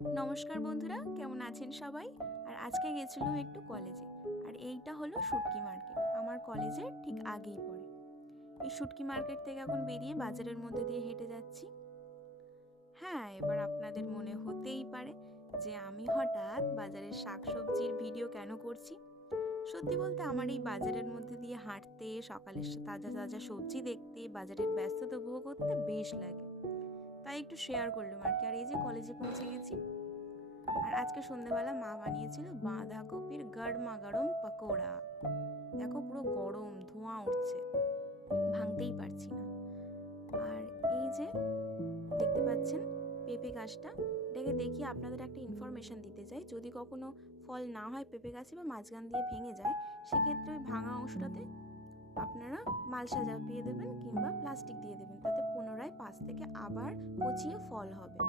নমস্কার বন্ধুরা, কেমন আছেন সবাই? আর আজকে গেছিলাম একটু কলেজে। আর এইটা হলো শুটকি মার্কেট, আমার কলেজের ঠিক আগেই পড়ে। এই শুটকি মার্কেট থেকে এখন বেরিয়ে বাজারের মধ্যে দিয়ে হেঁটে যাচ্ছি। হ্যাঁ, এবার আপনাদের মনে হতেই পারে যে আমি হঠাৎ বাজারের শাকসবজির ভিডিও কেন করছি। সত্যি বলতে আমার এই বাজারের মধ্যে দিয়ে হাঁটতে, সকালের তাজা তাজা সবজি দেখতে, বাজারের ব্যস্ততা উপভোগ করতে বেশ লাগে। তাই একটু শেয়ার করলাম আর কি। আর এই যে কলেজে পৌঁছে গেছি। আর আজকে সন্ধ্যেবেলা মা বানিয়েছিল বাঁধাকপির গরমা গরম পকোড়া। দেখো পুরো গরম ধোঁয়া উঠছে, ভাঙতেই পারছি না। আর এই যে দেখতে পাচ্ছেন পেঁপে গাছটা, এটাকে দেখিয়ে আপনাদের একটা ইনফরমেশন দিতে চাই। যদি কখনো ফল না হয় পেঁপে গাছে বা মাঝখান দিয়ে ভেঙে যায়, সেক্ষেত্রে ওই ভাঙা অংশটাতে আপনারা মালসা চাপিয়ে দেবেন কিংবা প্লাস্টিক দিয়ে দেবেন, তাতে পুনরায় পাশ থেকে আবার পচিয়ে ফল হবে।